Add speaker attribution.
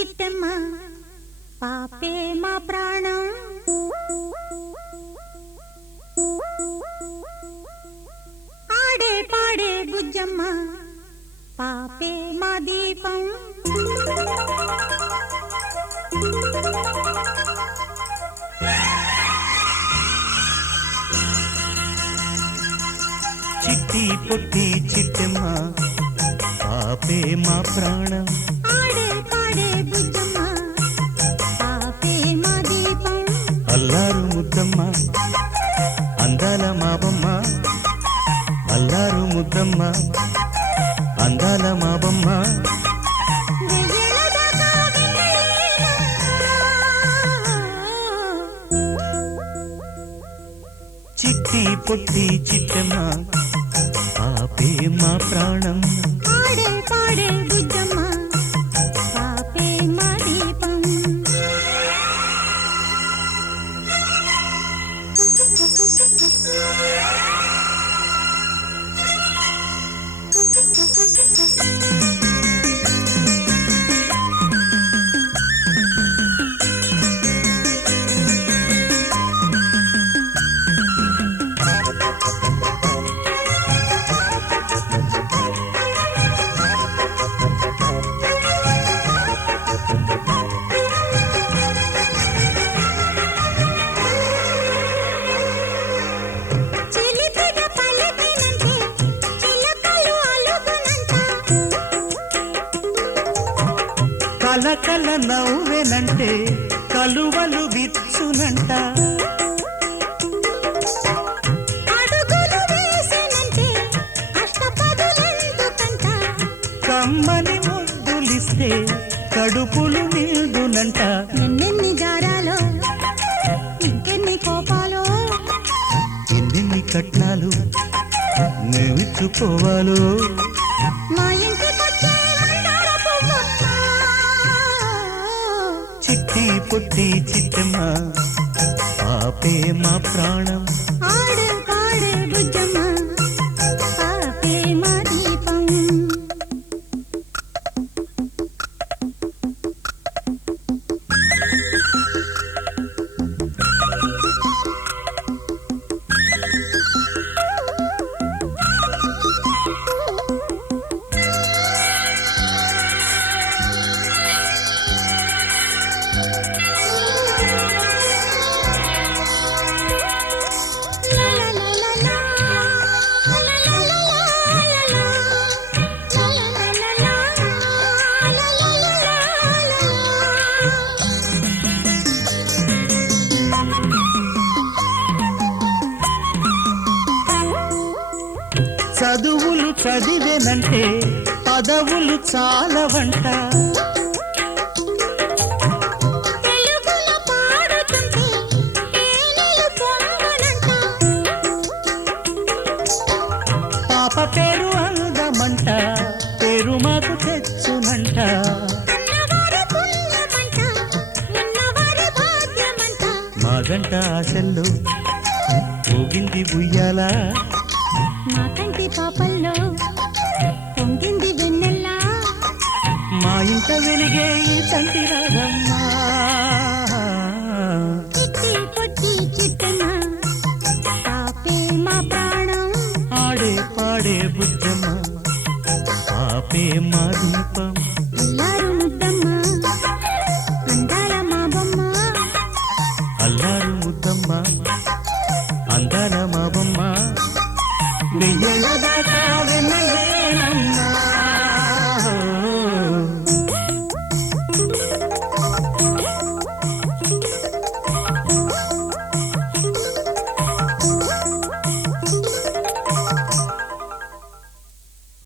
Speaker 1: చిట్టమ్మ పాపే మా ప్రాణం. ఆడే పాడే బుజ్జమ్మ పాపే మా దీపం.
Speaker 2: చిట్టి పొట్టి చిట్టమ్మ పాపే మా ప్రాణం.
Speaker 1: ఆడే
Speaker 2: అల్లారు ముద్దమ్మ అందాల మాబమ్మ అల్లారు ముద్దమ్మ అందాల మాబమ్మ
Speaker 1: వెయ్యేళ్ళ
Speaker 2: చిట్టి పొట్టి చిట్టమ్మ పాపే మా ప్రాణం. కల నవ్వెనంటే కలువలు విచ్చునంట. కమ్మని ముద్దులిస్తే కడుపులు నిండునంట.
Speaker 1: ఎన్నెన్ని జారాలో ఇంకెన్ని కోపాలో?
Speaker 2: ఎన్నెన్ని కట్నాలు నేవిచ్చుకోవాలో
Speaker 1: మా
Speaker 2: చదివేనంటే పదవులు చాలవంట. పాప పేరు అందమంట పేరు మాకు తెచ్చునంట.
Speaker 1: అన్నవారి పుణ్యమంట ఉన్నవారి భాగ్యమంట.
Speaker 2: మా గంట ఆశల్లో ఊగింది ఉయ్యాల.
Speaker 1: పాపల్లో పొంగింది వెన్నెల్లా.
Speaker 2: మా ఇంట వెలిగే తంటి రాగమ్మా పాడే బుద్ధమ్మ పాపే మా దీపం.